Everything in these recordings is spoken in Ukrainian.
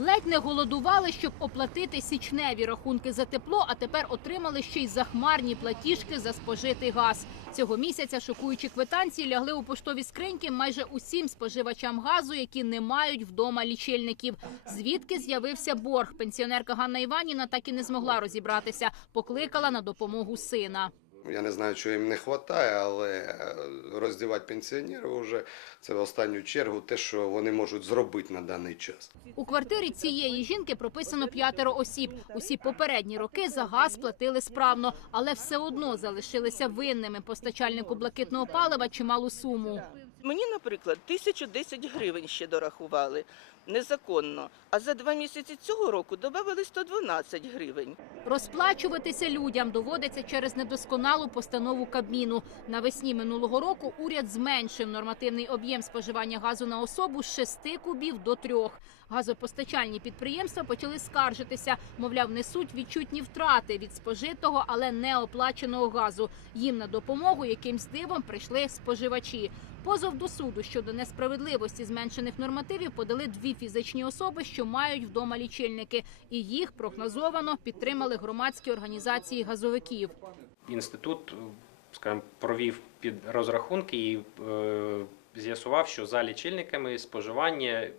Ледь не голодували, щоб оплатити січневі рахунки за тепло, а тепер отримали ще й захмарні платіжки за спожитий газ. Цього місяця шокуючі квитанції лягли у поштові скриньки майже усім споживачам газу, які не мають вдома лічильників. Звідки з'явився борг? Пенсіонерка Ганна Іваніна так і не змогла розібратися. Покликала на допомогу сина. Я не знаю, чого їм не вистачає, але е, роздівати пенсіонерів вже це в останню чергу те, що вони можуть зробити на даний час. У квартирі цієї жінки прописано п'ятеро осіб. Усі попередні роки за газ платили справно, але все одно залишилися винними постачальнику блакитного палива чималу суму. Мені, наприклад, 1010 гривень ще дорахували незаконно, а за два місяці цього року додали 112 гривень. Розплачуватися людям доводиться через недосконалу постанову Кабміну. Навесні минулого року уряд зменшив нормативний об'єм споживання газу на особу з 6 кубів до 3. Газопостачальні підприємства почали скаржитися. Мовляв, несуть відчутні втрати від спожитого, але не оплаченого газу. Їм на допомогу якимсь дивом прийшли споживачі. Позов до суду щодо несправедливості зменшених нормативів подали дві фізичні особи, що мають вдома лічильники, і їх прогнозовано підтримали громадські організації газовиків. Інститут, скажімо, провів під розрахунки і е, з'ясував, що за лічильниками споживання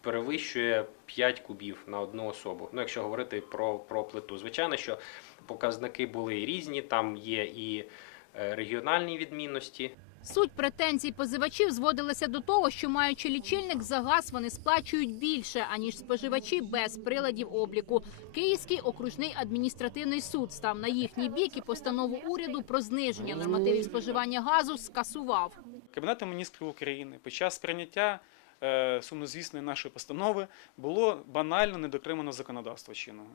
перевищує 5 кубів на одну особу. Ну, якщо говорити про, про плиту. Звичайно, що показники були різні, там є і е, регіональні відмінності. Суть претензій позивачів зводилася до того, що маючи лічильник за газ, вони сплачують більше аніж споживачі без приладів обліку. Київський окружний адміністративний суд став на їхній бік і постанову уряду про зниження нормативів споживання газу скасував. Кабінетом міністрів України під час прийняття сумнозвісної нашої постанови було банально недотримано законодавства чинного.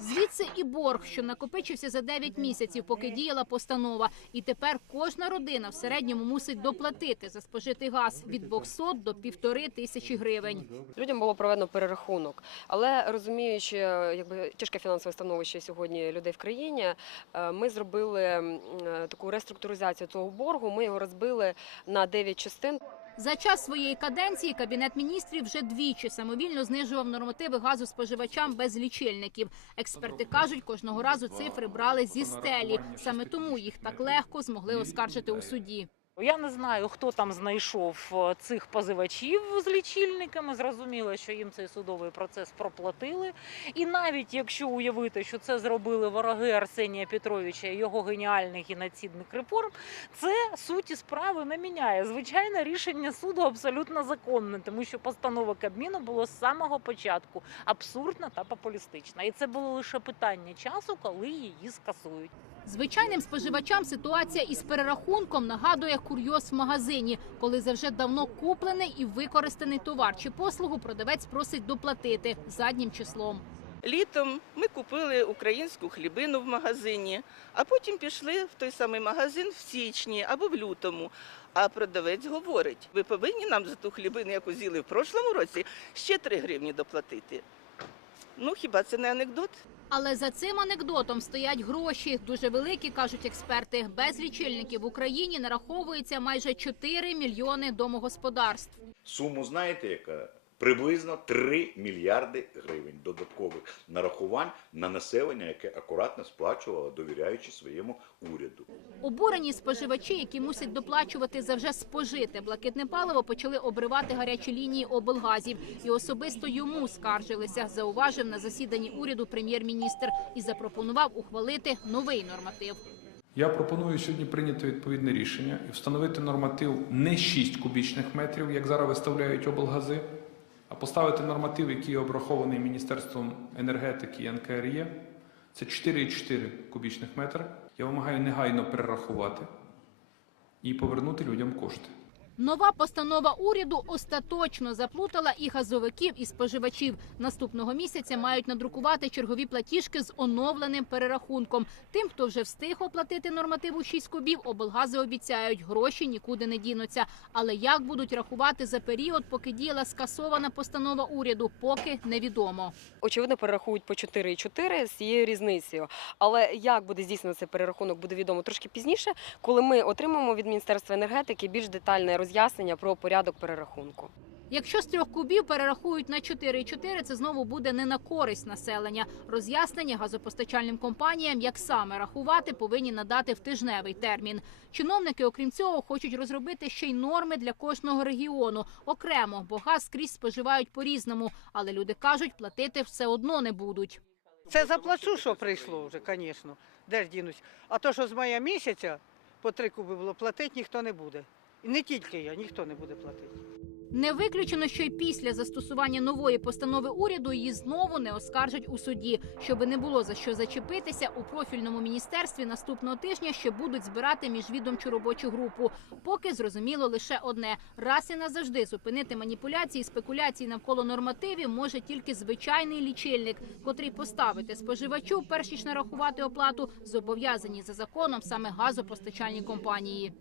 Звідси і борг, що накопичився за 9 місяців, поки діяла постанова. І тепер кожна родина в середньому мусить доплатити за спожитий газ від 200 до півтори тисячі гривень. Людям було проведено перерахунок, але розуміючи, якби тяжке фінансове становище сьогодні людей в країні, е, ми зробили е, таку реструктуризацію цього боргу. Ми його розбили на 9 частин. За час своєї каденції кабінет міністрів вже двічі самовільно знижував нормативи газу споживачам без лічильників. Експерти кажуть, кожного разу цифри брали зі стелі. Саме тому їх так легко змогли оскаржити у суді. Я не знаю, хто там знайшов е, цих позивачів з лічильниками. Зрозуміло, що їм цей судовий процес проплатили. І навіть якщо уявити, що це зробили вороги Арсенія Петровича і його геніальних геноцидних реформ, це суті справи не міняє. Звичайно, рішення суду абсолютно законне, тому що постанова Кабміну було з самого початку абсурдна та популістична. І це було лише питання часу, коли її скасують. Звичайним споживачам ситуація із перерахунком нагадує курйоз в магазині, коли за вже давно куплений і використаний товар чи послугу продавець просить доплатити заднім числом. Літом ми купили українську хлібину в магазині, а потім пішли в той самий магазин в січні або в лютому. А продавець говорить: ви повинні нам за ту хлібину, яку з'їли в прошлому році, ще 3 гривні доплатити. Ну хіба це не анекдот? Але за цим анекдотом стоять гроші. Дуже великі, кажуть експерти. Без лічильників в Україні нараховується майже 4 мільйони домогосподарств. Суму знаєте, яка? Приблизно 3 мільярди гривень додаткових нарахувань на населення, яке акуратно сплачувало, довіряючи своєму уряду. Обурені споживачі, які мусять доплачувати за вже спожите блакитне паливо, почали обривати гарячі лінії облгазів. І особисто йому скаржилися, зауважив на засіданні уряду прем'єр-міністр і запропонував ухвалити новий норматив. Я пропоную сьогодні прийняти відповідне рішення і встановити норматив не 6 кубічних метрів, як зараз виставляють облгази, а поставити норматив, який обрахований Міністерством енергетики і НКРЄ. Це 4,4 кубічних метра. Я вимагаю негайно перерахувати і повернути людям кошти. Нова постанова уряду остаточно заплутала і газовиків, і споживачів. Наступного місяця мають надрукувати чергові платіжки з оновленим перерахунком. Тим, хто вже встиг оплатити нормативу 6 кубів, облгази обіцяють, гроші нікуди не дінуться. Але як будуть рахувати за період, поки діяла скасована постанова уряду, поки невідомо. Очевидно, перерахують по 4,4 з цією різницею. Але як буде здійснено цей перерахунок, буде відомо трошки пізніше, коли ми отримаємо від Міністерства енергетики більш детальне роз'яснення про порядок перерахунку. Якщо з трьох кубів перерахують на 4,4, це знову буде не на користь населення. Роз'яснення газопостачальним компаніям, як саме рахувати, повинні надати в тижневий термін. Чиновники, окрім цього, хочуть розробити ще й норми для кожного регіону окремо, бо газ скрізь споживають по-різному. Але люди кажуть, платити все одно не будуть. Це заплачу, що прийшло вже, звісно. Де ж дінусь? А то, що з мая місяця по три куби було платити, ніхто не буде. І не тільки я, ніхто не буде платити. Не виключено, що й після застосування нової постанови уряду її знову не оскаржать у суді. Щоби не було за що зачепитися, у профільному міністерстві наступного тижня ще будуть збирати міжвідомчу робочу групу. Поки зрозуміло лише одне: раз і назавжди зупинити маніпуляції і спекуляції навколо нормативів може тільки звичайний лічильник, котрий поставити споживачу, перш ніж нарахувати оплату, зобов'язані за законом саме газопостачальні компанії.